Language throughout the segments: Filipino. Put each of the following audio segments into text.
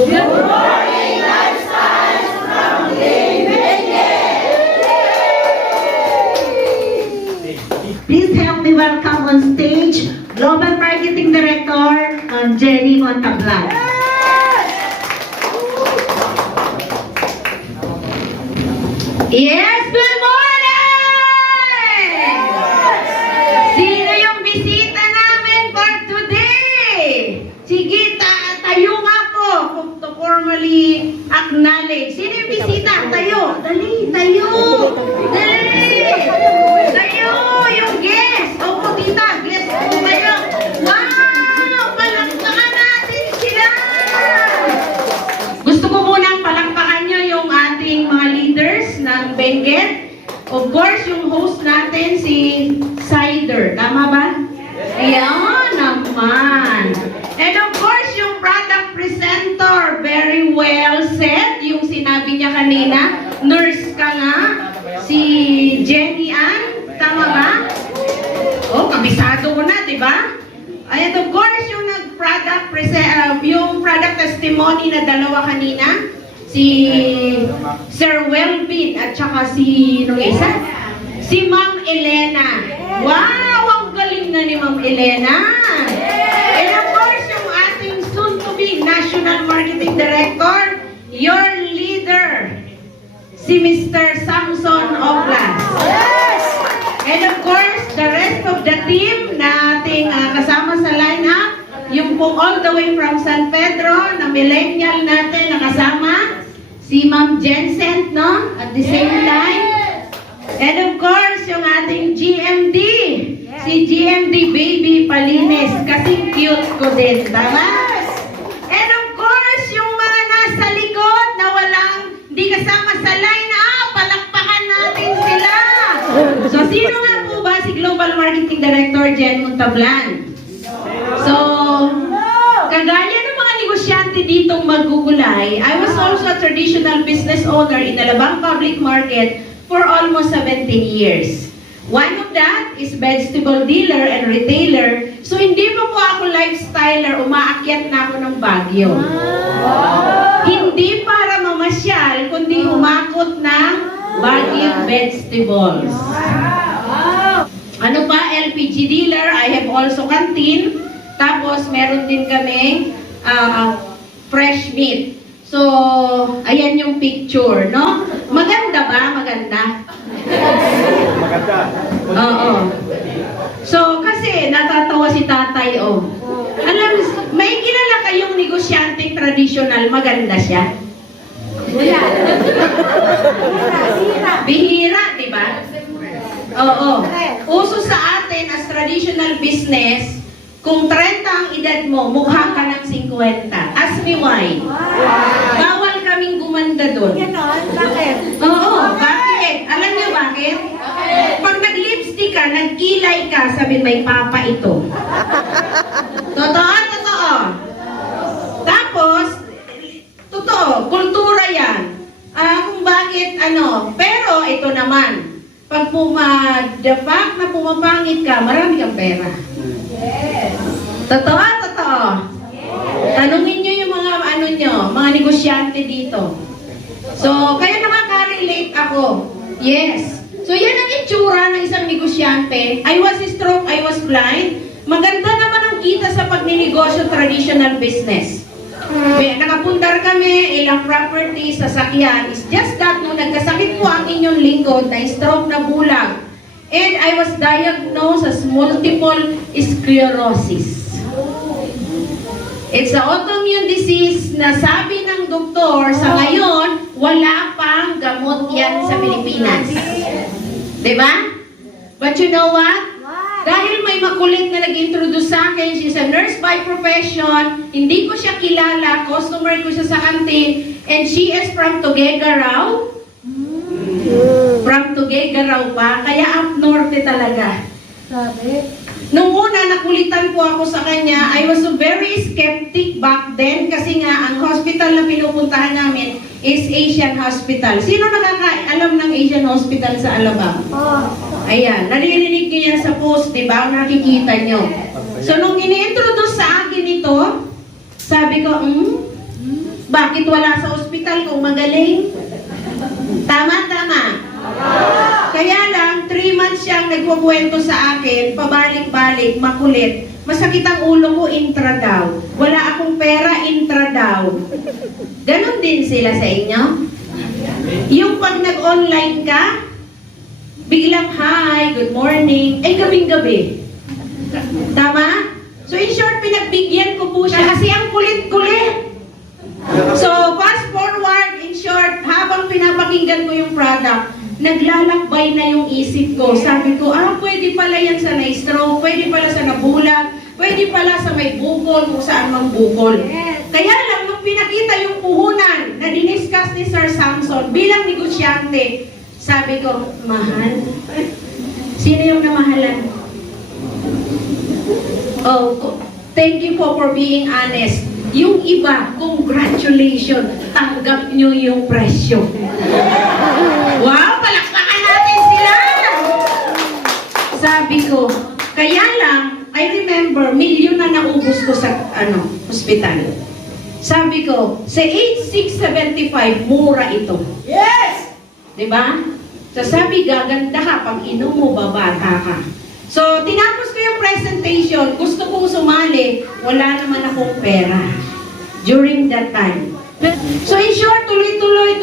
Please help me welcome on stage Global Marketing Director, Jenny Montablan. Yes, good morning! Sino yung bisita namin for today? Sige, tayo nga po, to formally acknowledge. Sino yung bisita? Tayo! Dali, tayo! Dali! Tayo! Yung guest! Opo, tita, guest po kayo. Wow! Palakpakan natin sila! Gusto ko munang palakpakan nyo yung ating mga leaders ng Benguet. Of course, yung host natin si Cider. Tama ba? Ayan naman. And of course, yung product presenter, very well said. Yung sinabi niya kanina, nurse ka nga. Si Jenny Ann, tama ba? Oh, kabisado ko na, di ba? And of course, yung yung product testimony na dalawa kanina, si Sir Welbin at saka si isa? Si Ma'am Elena. Wow, ang galing na ni Ma'am Elena. And of course, yung ating soon-to-be National Marketing Director, your leader, si Mr. Samson Oblas. And of course, the rest of the team na ating kasama sa lineup, yung po all the way from San Pedro, na millennial natin na kasama, si Ma'am Jensen, no? At the same time. And of course, yung ating GMD, si GMD Baby Palines, kasi cute ko din, tama? And of course, yung mga nasa likod na walang, di kasama sa line-up, palakpakan natin sila. So, sino nga po ba si Global Marketing Director Jen Montablan? So, kagaya ng mga negosyante ditong magugulay, I was also a traditional business owner in Alabang Public Market for almost 17 years. One of that is vegetable dealer and retailer. So, hindi pa po ako lifestyler, umaakyat na ako ng Baguio. Hindi para mamasyal, kundi umakot ng Baguio vegetables. Ano pa? LPG dealer, I have also canteen. Tapos, meron din kami fresh meat. So, ayan yung picture, no? Maganda ba? Maganda? Maganda. Oo. So, kasi natatawa si tatay, oh. Alam, may kilala kayong negosyanteng traditional, maganda siya? Bihira, di ba? Oo. Uso sa atin as traditional business, kung 30 ang edad mo, mukha ka ng 50. Ask me why. Bawal kaming gumanda doon. Bakit? Oo, bakit? Alam niyo bakit? Pag nag-lipstick ka, nagkilay ka, sabi may papa ito. Totoo, totoo. Tapos, totoo, kultura yan. Kung bakit, pero ito naman, pag the fact na pumapangit ka, marami kang pera. Yes. Totoo, totoo. Tanungin nyo yung mga mga negosyante dito. So, kaya nakaka-relate ako. Yes. So, yan ang itsura ng isang negosyante. I was stroke, I was blind. Maganda naman ang kita sa pagninegosyo traditional business. Nakapundar kami, ilang properties, sasakyan. It's just that, nung nagkasakit po ang inyong lingkod, na stroke na bulag, and I was diagnosed as multiple sclerosis. It's an autoimmune disease na sabi ng doktor, sa ngayon, wala pang gamot yan sa Pilipinas. Diba? But you know what? Dahil may makulit na nag-introduce sa akin, she's a nurse by profession, hindi ko siya kilala, customer ko siya sa canteen, and she is from Tuguegarao. From Tuguegarao pa, kaya up norte talaga. Sabi? Nung una, nakulitan po ako sa kanya, I was very skeptic back then kasi nga, ang hospital na pinupuntahan namin is Asian Hospital. Sino nakakaalam ng Asian Hospital sa Alabang? Ayan, naririnig niyo yan sa post, di ba? Nakikita nyo. So, nung ini-introduce sa akin ito, sabi ko, Bakit wala sa ospital kung magaling? Tama. Kaya lang, 3 months siyang nagkukwento sa akin, pabalik-balik, makulit. Masakit ang ulo ko, intra daw. Wala akong pera, intra daw. Ganon din sila sa inyo? Yung pag nag-online ka, biglang, hi, good morning, ay gabing-gabi. Tama? So in short, pinagbigyan ko po siya kasi ang kulit-kulit. So fast forward, in short, habang pinapakinggan ko yung product, naglalakbay na yung isip ko. Sabi ko, pwede pala yan sa na-stroke, pwede pala sa nabulag, pwede pala sa may bukol, kung saan mang bukol. Kaya lang, nung pinakita yung puhunan na diniscuss ni Sir Samson bilang negosyante, sabi ko, mahal, sino yung namahalan? Oh, thank you po for being honest. Yung iba, congratulations, tanggap nyo yung presyo. Wow, palakpakan natin sila! Sabi ko, kaya lang, I remember, milyon na naubos ko sa ospital. Sabi ko, sa age 675, mura ito. Yes! Diba? So sabi, gaganda ka, pag inom mo, babata ka. So, tinapos ko yung presentation, gusto kong sumali, wala naman akong pera during that time. So, in short, tuloy-tuloy,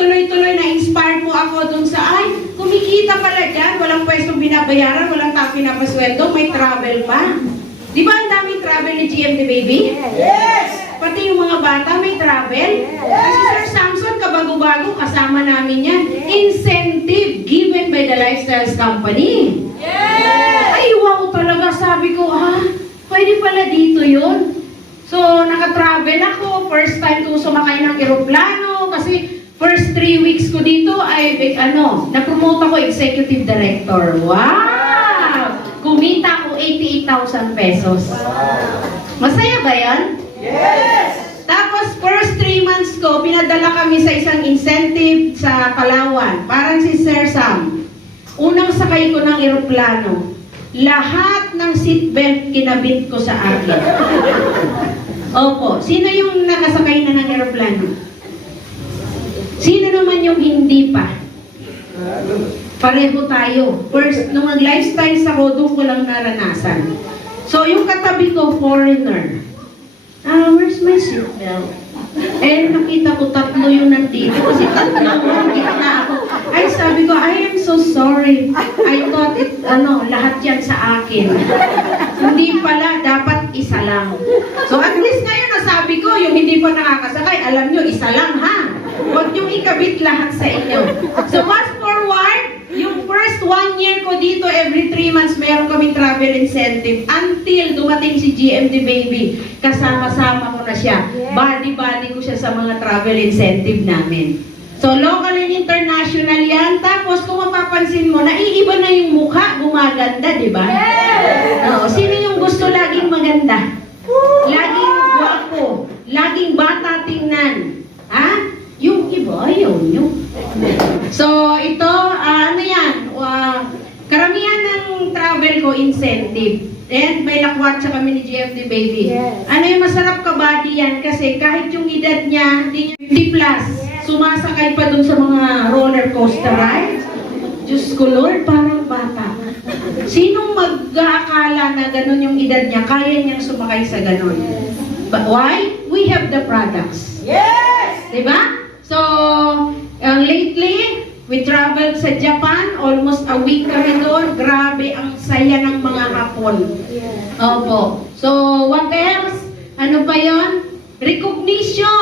na-inspire mo ako dun sa, kumikita pala dyan, walang pwestong binabayaran, walang tao pinapasweldo, may travel pa. Di ba ang daming travel ni GMD Baby? Yes! Pati yung mga bata may travel. Kasi Sir Samson, kabago-bago, kasama namin yan. Incentive given by the Lifestyles Company. Ay, wow talaga. Sabi ko, pwede pala dito yun. So, naka-travel ako. First time ko sumakay ng eroplano. Kasi, first 3 weeks ko dito ay, na-promote ako executive director. Wow! Kumita ako 88,000 pesos. Masaya ba yan? Yes! Tapos, first 3 months ko, pinadala kami sa isang incentive sa Palawan. Parang si Sir Sam. Unang sakay ko ng eroplano, lahat ng seatbelt kinabit ko sa akin. Opo. Sino yung nakasakay na ng eroplano? Sino naman yung hindi pa? Pareho tayo. First, nung mag-lifestyle ako, doon ko lang naranasan. So, yung katabi ko, foreigner. Where's my seatbelt? Nakita ko 3 yung nandito. Kasi 3 yung gitna ako. Ay, sabi ko, I am so sorry. I thought lahat yan sa akin. Hindi pala, dapat isa lang. So, at least ngayon, nasabi ko, yung hindi pa nakakasakay, alam nyo, isa lang ha. Huwag nyo ikabit lahat sa inyo. So, fast forward, yung first 1 year ko dito, every 3 months, meron kami travel incentive until dumating si GMD Baby. Kasama-sama ko na siya. Body-body ko siya sa mga travel incentive namin. So, local and international yan. Tapos, kung mapapansin mo, naiiba na yung mukha, gumaganda, di ba? Oo. Sino yung gusto laging maganda? Laging guwapo. Laging bata tingnan. Yung iba, ayaw nyo. So, ito, karamihan ng travel ko, incentive. And may lakwatsa kami ni GMD Baby. Yes. Yung masarap ka body yan kasi kahit yung edad niya, hindi niya 50 plus, sumasakay pa dun sa mga roller coaster rides. Diyos ko Lord, parang bata. Sinong mag-aakala na ganun yung edad niya, kaya niyang sumakay sa ganun? But why? We have the products. Yes! Diba? So, lately, we traveled sa Japan, almost a week kami doon. Grabe, ang saya ng mga Hapon. Opo. So, what else? Ano pa yon? Recognition